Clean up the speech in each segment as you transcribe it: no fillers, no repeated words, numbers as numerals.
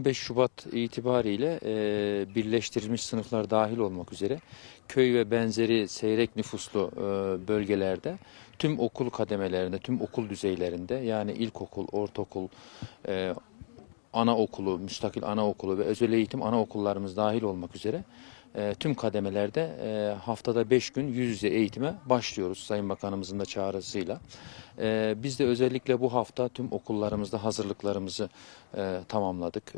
15 Şubat itibariyle birleştirilmiş sınıflar dahil olmak üzere köy ve benzeri seyrek nüfuslu bölgelerde tüm okul kademelerinde, tüm okul düzeylerinde yani ilkokul, ortaokul, anaokulu, müstakil anaokulu ve özel eğitim anaokullarımız dahil olmak üzere tüm kademelerde haftada 5 gün yüz yüze eğitime başlıyoruz Sayın Bakanımızın da çağrısıyla. Biz de özellikle bu hafta tüm okullarımızda hazırlıklarımızı tamamladık.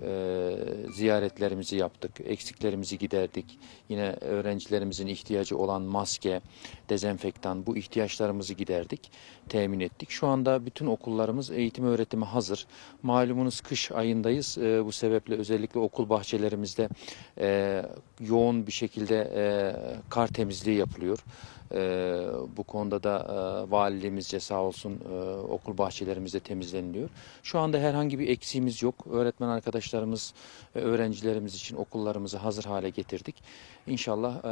Ziyaretlerimizi yaptık, eksiklerimizi giderdik. Yine öğrencilerimizin ihtiyacı olan maske, dezenfektan bu ihtiyaçlarımızı giderdik, temin ettik. Şu anda bütün okullarımız eğitim öğretime hazır. Malumunuz kış ayındayız. Bu sebeple özellikle okul bahçelerimizde yoğun bir şekilde kar temizliği yapılıyor. Bu konuda da valiliğimizce sağ olsun okul bahçelerimizde temizleniliyor. Şu anda herhangi bir eksiğimiz yok. Öğretmen arkadaşlarımız ve öğrencilerimiz için okullarımızı hazır hale getirdik. İnşallah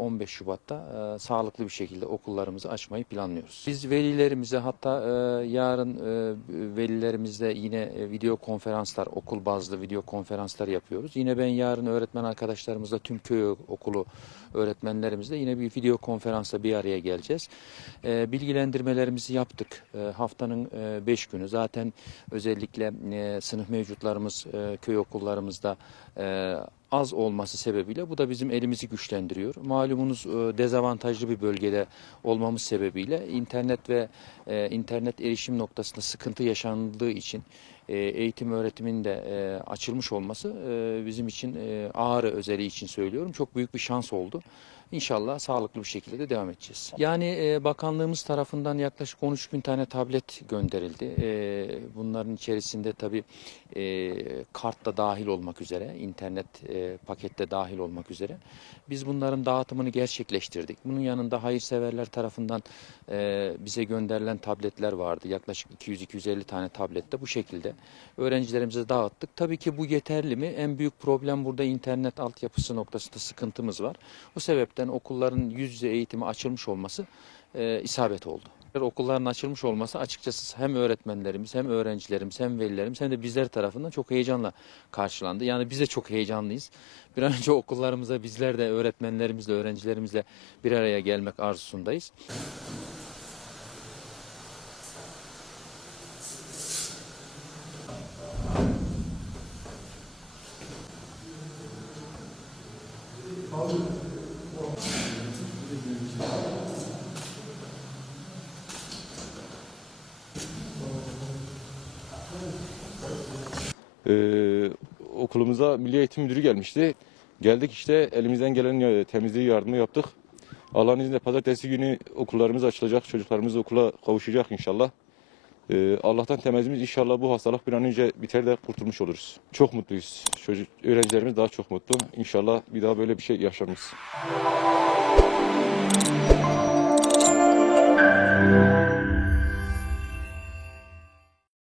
15 Şubat'ta sağlıklı bir şekilde okullarımızı açmayı planlıyoruz. Biz velilerimize hatta yarın velilerimizle yine video konferanslar, okul bazlı video konferanslar yapıyoruz. Yine ben yarın öğretmen arkadaşlarımızla tüm köy okulu öğretmenlerimizle yine bir video konferansla bir araya geleceğiz. Bilgilendirmelerimizi yaptık. Haftanın 5 günü zaten özellikle sınıf mevcutlarımız köy okullarımızda az olması sebebiyle bu da bizim elimizi güçlendiriyor. Malumunuz dezavantajlı bir bölgede olmamız sebebiyle internet ve internet erişim noktasında sıkıntı yaşandığı için eğitim öğretimin de açılmış olması bizim için Ağrı özeli için söylüyorum. Çok büyük bir şans oldu. İnşallah sağlıklı bir şekilde de devam edeceğiz. Yani bakanlığımız tarafından yaklaşık 13.000 tane tablet gönderildi. Bunların içerisinde tabii kart da dahil olmak üzere, internet pakette dahil olmak üzere. Biz bunların dağıtımını gerçekleştirdik. Bunun yanında hayırseverler tarafından bize gönderilen tabletler vardı. Yaklaşık 200-250 tane tablet de bu şekilde öğrencilerimize dağıttık. Tabii ki bu yeterli mi? En büyük problem burada internet altyapısı noktasında sıkıntımız var. Bu sebepten okulların yüz yüze eğitimi açılmış olması isabet oldu. Okulların açılmış olması açıkçası hem öğretmenlerimiz hem öğrencilerimiz hem velilerimiz hem de bizler tarafından çok heyecanla karşılandı. Yani biz de çok heyecanlıyız. Bir an önce okullarımıza bizler de öğretmenlerimizle, öğrencilerimizle bir araya gelmek arzusundayız. Okulumuza Milli Eğitim Müdürü gelmişti. Geldik işte elimizden gelen temizliği yardımı yaptık. Allah'ın izniyle pazartesi günü okullarımız açılacak. Çocuklarımız okula kavuşacak inşallah. Allah'tan temennimiz inşallah bu hastalık bir an önce biter de kurtulmuş oluruz. Çok mutluyuz. Öğrencilerimiz daha çok mutlu. İnşallah bir daha böyle bir şey yaşamayız.